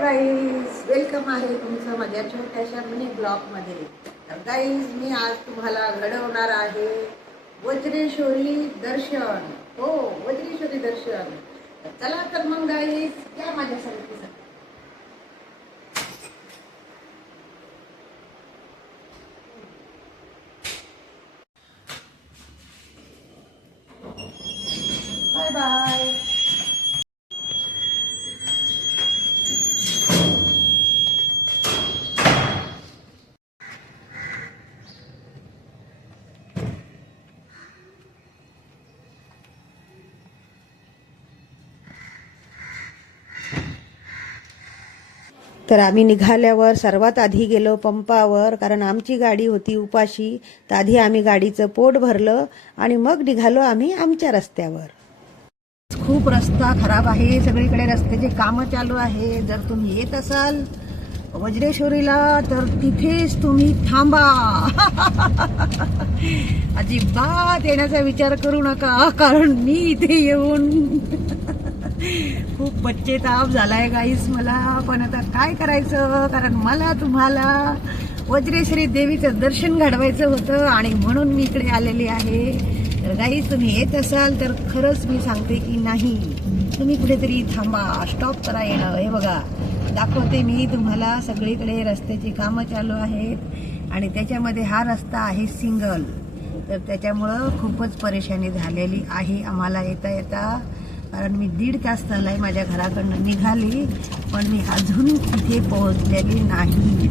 Guys welcome आहे तुमचं माझ्या छोट्याशा मिनी ब्लॉगमध्ये. तर गाईज मी आज तुम्हाला घडवणार आहे वज्रेश्वरी दर्शन. हो वज्रेश्वरी दर्शन. चला तर मग गाईज या माझ्यासाठी संगतीसाठी बाय बाय तर आम्ही निघाल्यावर सर्वात आधी गेलो पंपावर कारण आमची गाडी होती उपाशी. तर आधी आम्ही गाडीचं पोट भरलं आणि मग निघालो आम्ही आमच्या रस्त्यावर. खूप रस्ता खराब आहे. सगळीकडे रस्त्याचे कामं चालू आहे. जर तुम्ही येत असाल वज्रेश्वरीला तर तिथेच तुम्ही थांबा. अजिबात येण्याचा विचार करू नका कारण मी इथे येऊन पच्चेताप झालाय गाईस मला पण आता काय करायचं? कारण मला तुम्हाला वज्रेश्वरी देवीचं दर्शन घडवायचं होतं आणि म्हणून मी इकडे आलेली आहे. तर गाईस तुम्ही येत असाल तर खरंच मी सांगते की नाही. तुम्ही कुठेतरी थांबा स्टॉप करा येणं. हे बघा दाखवते मी तुम्हाला सगळीकडे रस्त्याची कामं चालू आहेत आणि त्याच्यामध्ये हा रस्ता आहे सिंगल. तर त्याच्यामुळं खूपच परेशानी झालेली आहे. आम्हाला येता येता कारण मी दीड तास झालाय माझ्या घराकडनं. निघाली पण मी अजून तिथे पोहोचलेली नाही.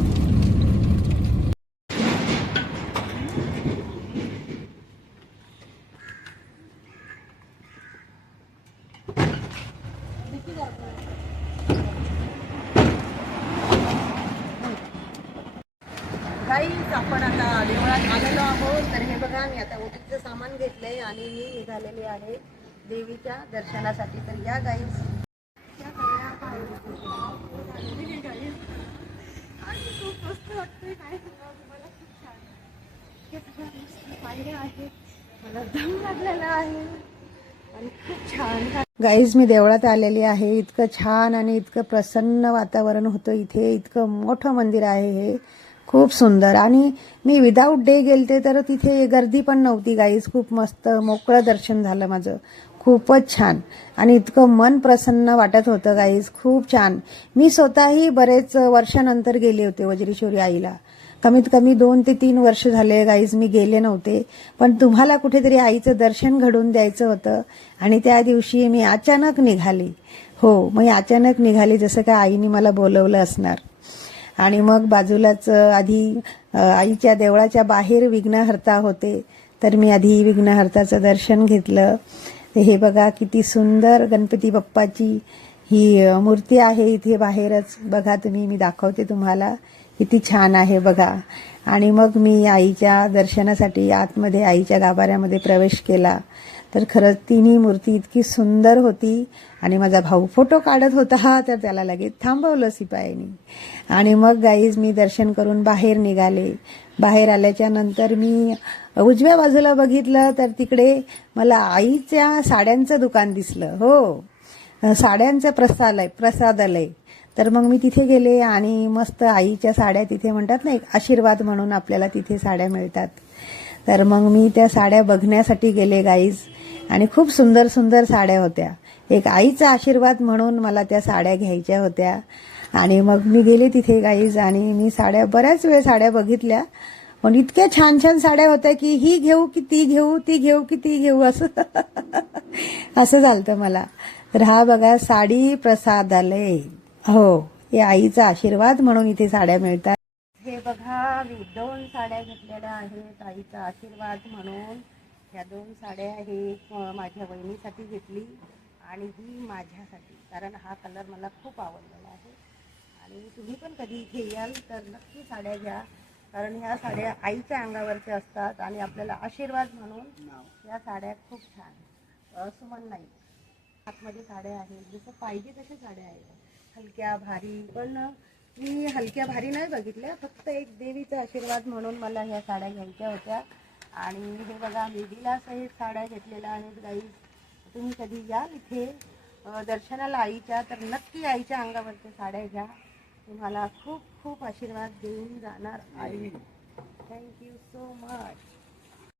काहीच आपण आता देवळात आलेलो आहोत. तर हे बघा मी आता ओटीचं सामान घेतलंय आणि मी निघालेली आहे. देवीच्या दर्शनासाठी. तर या गाई गाईज मी देवळात आलेली आहे. इतकं छान आणि इतकं प्रसन्न वातावरण होतं इथे. इतकं मोठं मंदिर आहे हे. खूप सुंदर. आणि मी विदाऊट डे गेलते तर तिथे गर्दी पण नव्हती गाईज खूप मस्त मोकळं दर्शन झालं माझं. खूपच छान. आणि इतकं मन प्रसन्न वाटत होतं गाईज खूप छान. मी स्वतःही बरेच वर्षानंतर गेले होते वज्रेश्वरी आईला. कमीत कमी दोन ते तीन वर्ष झाले गाईज मी गेले नव्हते. पण तुम्हाला कुठेतरी आईचं दर्शन घडून द्यायचं होतं आणि त्या दिवशी मी अचानक निघाली. हो मी अचानक निघाली जसं का आईने मला बोलवलं असणार. आणि मग बाजूलाच आधी आईच्या देवळाच्या बाहेर विघ्नहर्ता होते. तर मी आधी विघ्नहर्ताचं दर्शन घेतलं. हे बघा किती सुंदर गणपती बाप्पाची ही मूर्ती आहे इथे बाहेरच. बघा तुम्ही मी दाखवते तुम्हाला. किती छान आहे बघा. आणि मग मी आईच्या दर्शनासाठी आतमध्ये आईच्या गाभाऱ्यामध्ये प्रवेश केला. तर खरंच तिन्ही मूर्ती इतकी सुंदर होती. आणि माझा भाऊ फोटो काढत होता तर त्याला लगेच थांबवलं सिपायांनी आणि मग गाईज मी दर्शन करून बाहेर निघाले. बाहेर आल्याच्यानंतर मी उजव्या बाजूला बघितलं तर तिकडे मला आईच्या साड्यांचं दुकान दिसलं. हो साड्यांचं प्रसालय प्रसादालय. तर मग मी तिथे गेले आणि मस्त आईच्या साड्या तिथे म्हणतात ना एक आशीर्वाद म्हणून आपल्याला तिथे साड्या मिळतात. तर मग मी त्या साड्या बघण्यासाठी गेले गाईज आणि खूप सुंदर सुंदर साड्या होत्या. एक आईचा आशीर्वाद म्हणून मला त्या साड्या घ्यायच्या होत्या. आणि मग मी गेले तिथे गाईज आणि मी साड्या बऱ्याच वेळ साड्या बघितल्या. पण इतक्या छान छान साड्या होत्या की ही घेऊ की ती घेऊ ती घेऊ की ती घेऊ असं असं झालं मला. तर हा बघा साडी प्रसादालय. हो हे आईचा आशीर्वाद म्हणून इथे साड्या मिळतात. हे बघा मी दोन साड्या घेतलेल्या आहेत आईचा आशीर्वाद म्हणून. ह्या दोन साड्या हे माझ्या बहिणीसाठी घेतली आणि ही माझ्यासाठी कारण हा कलर मला खूप आवडलेला आहे. आणि तुम्ही पण कधी इथे याल तर नक्की साड्या घ्या कारण ह्या साड्या आईच्या अंगावरच्या असतात आणि आपल्याला आशीर्वाद म्हणून या साड्या खूप छान सुमन नाही आतमध्ये साड्या आहेत जसं पाहिजे तशा साड्या आहेत. हलक्या भारी पण मी हलक्या भारी नाही बघितल्या फक्त एक देवीचा आशीर्वाद म्हणून मला ह्या साड्या घ्यायच्या होत्या. आणि हे बघा बेबीला सहित साड्या घेतलेल्या आहेत गाई तुम्ही कधी याल इथे दर्शनाला आईच्या तर नक्की आईच्या अंगावरच्या साड्या घ्या. तुम्हाला खूप खूप आशीर्वाद देऊन जाणार आई थँक्यू सो मच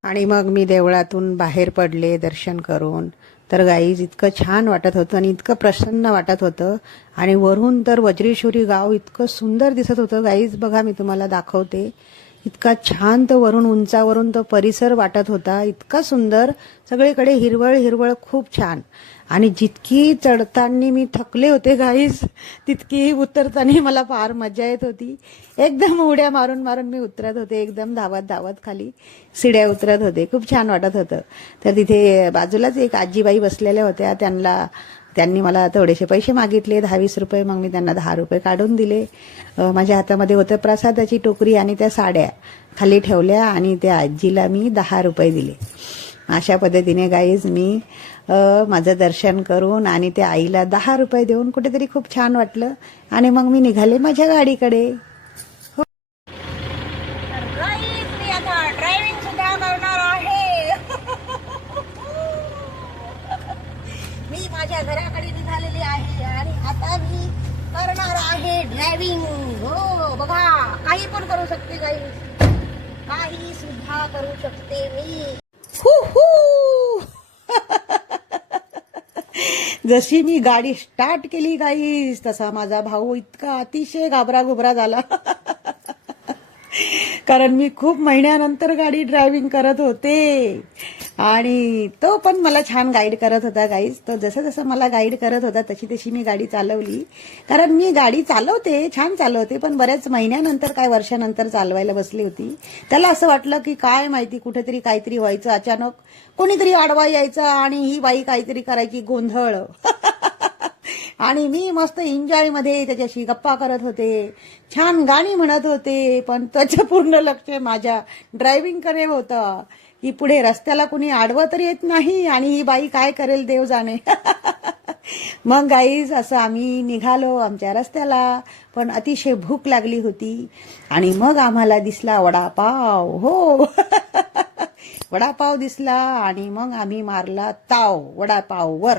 आणि मग मी देवळातून बाहेर पडले दर्शन करून. तर गाईज इतकं छान वाटत होतं आणि इतकं प्रसन्न वाटत होतं. आणि वरून तर वज्रेश्वरी गाव इतकं सुंदर दिसत होतं. गाईज बघा मी तुम्हाला दाखवते. इतका छान तो वरून उंचावरून तो परिसर वाटत होता. इतका सुंदर. सगळीकडे हिरवळ हिरवळ खूप छान. आणि जितकी चढताना मी थकले होते गाईस तितकी उतरताना मला फार मजा येत होती. एकदम उड्या मारून मारून मी उतरत होते. एकदम धावत धावत खाली सिड्या उतरत होते. खूप छान वाटत होतं. तर तिथे बाजूलाच एक आजीबाई बसलेल्या होत्या. त्यांना त्यांनी मला थोडेसे पैसे मागितले दहा वीस रुपये मग मी त्यांना दहा रुपये काढून दिले. माझ्या हातामध्ये होतं प्रसादाची टोकरी आणि त्या साड्या खाली ठेवल्या आणि त्या आजीला मी दहा रुपये दिले. अशा पद्धतीने गाईज मी माझं दर्शन करून आणि त्या आईला दहा रुपये देऊन कुठेतरी खूप छान वाटलं. आणि मग मी निघाले माझ्या गाडीकडे मी आता ड्रायव्हिंग सुद्धा करणार आहे मी माझ्या घराकडे निघालेली आहे आणि आता मी करणार आहे ड्रायव्हिंग हो बघा काही पण करू शकते काही काही सुद्धा करू शकते मी जशी मी गाडी स्टार्ट केली गाईस तसा माझा भाऊ इतका अतिशय घाबरा घुबरा झाला. कारण मी खूप महिन्यानंतर गाडी ड्रायव्हिंग करत होते. आणि तो पण मला छान गाईड करत होता गाईज तो जसं जसं मला गाईड करत होता तशी तशी मी गाडी चालवली. कारण मी गाडी चालवते छान चालवते पण बऱ्याच महिन्यानंतर काय वर्षानंतर चालवायला बसली होती. त्याला असं वाटलं की काय माहिती कुठेतरी काहीतरी व्हायचं. अचानक कोणीतरी आडवा यायचा आणि ही बाई काहीतरी करायची गोंधळ. आणि मी मस्त एन्जॉयमध्ये त्याच्याशी गप्पा करत होते. छान गाणी म्हणत होते पण त्याचं पूर्ण लक्ष माझ्या ड्रायव्हिंगकडे होतं. की पुढे रस्त्याला कुणी आडवं तर येत नाही आणि ही बाई काय करेल देव जाणे. मग गाईज असं आम्ही निघालो आमच्या रस्त्याला पण अतिशय भूक लागली होती. आणि मग आम्हाला दिसला वडापाव. हो. वडापाव दिसला आणि मग आम्ही मारला ताव वडापाववर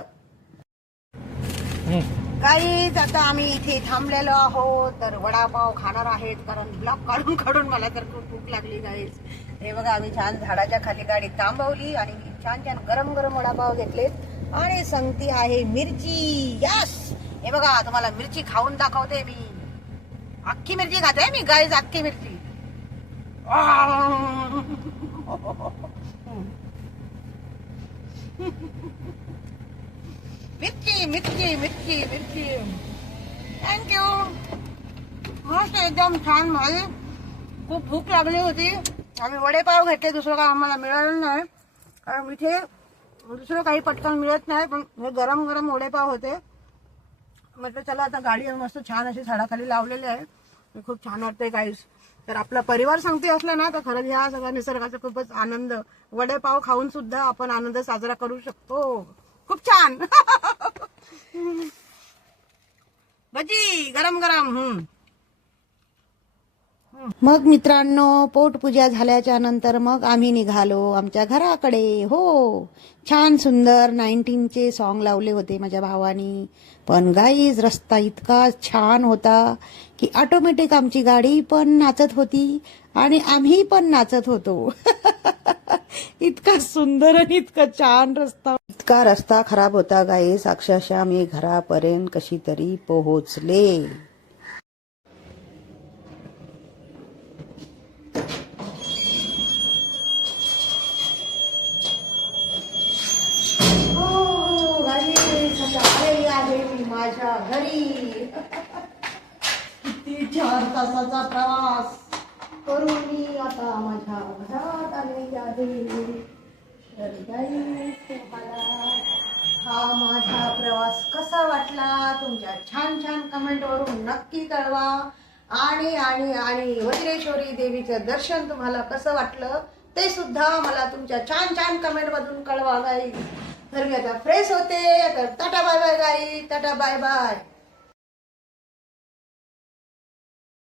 काहीच आता आम्ही इथे थांबलेलो आहोत तर वडापाव खाणार आहेत कारण ब्लॉक काढून काढून मला तर खूप भूक लागली गाईज हे बघा आम्ही छान झाडाच्या खाली गाडी थांबवली आणि छान छान गरम गरम वडापाव घेतलेत. आणि संगती आहे मिरची. यस हे बघा तुम्हाला मिरची खाऊन दाखवते मी. अख्खी मिरची खाते मी गाईज अख्खी मिरची. मिरची मिरची मिरची मिरची. थँक्यू मस्त एकदम छान मला खूप भूक लागली होती. आम्ही वडेपाव घेतले दुसरं काय आम्हाला मिळालं नाही. कारण इथे दुसरं काही पटकन मिळत नाही पण हे गरम गरम वडेपाव होते. म्हटलं चला आता गाडी मस्त छान अशी झाडाखाली लावलेली आहे. खूप छान वाटते काहीच तर आपला परिवार सांगते असला ना तर खरंच ह्या सगळ्या निसर्गाचा खूपच आनंद. वडेपाव खाऊन सुद्धा आपण आनंद साजरा करू शकतो. खूप छान. भजी गरम गरम हम्म. मग मित्रांनो पोटपूजा झाल्याच्यानंतर मग आम्ही निघालो आमच्या घराकडे. हो छान सुंदर नाईन्टीनचे सॉन्ग लावले होते माझ्या भावानी. पण गाईज रस्ता इतका छान होता की ऑटोमॅटिक आमची गाडी पण नाचत होती आणि आम्ही पण नाचत होतो. इतका सुंदर आणि इतका छान रस्ता. इतका रस्ता खराब होता गाईस अक्षरशः मी घरापर्यंत कशी तरी पोहोचले हो, गाईस, आता आलेली आहे मी माझ्या घरी किती चार तासाचा प्रवास. करून मी आता माझ्या घरात आलेली आहे. तर हा माझा प्रवास कसा वाटला? तुमच्या छान छान कमेंट वरून नक्की कळवा. आणि आणि आणि वज्रेश्वरी देवीचं दर्शन तुम्हाला कसं वाटलं? ते सुद्धा मला तुमच्या छान छान कमेंट मधून कळवा गाई तर मी आता फ्रेश होते. तर टाटा बाय बाय गाई टाटा बाय बाय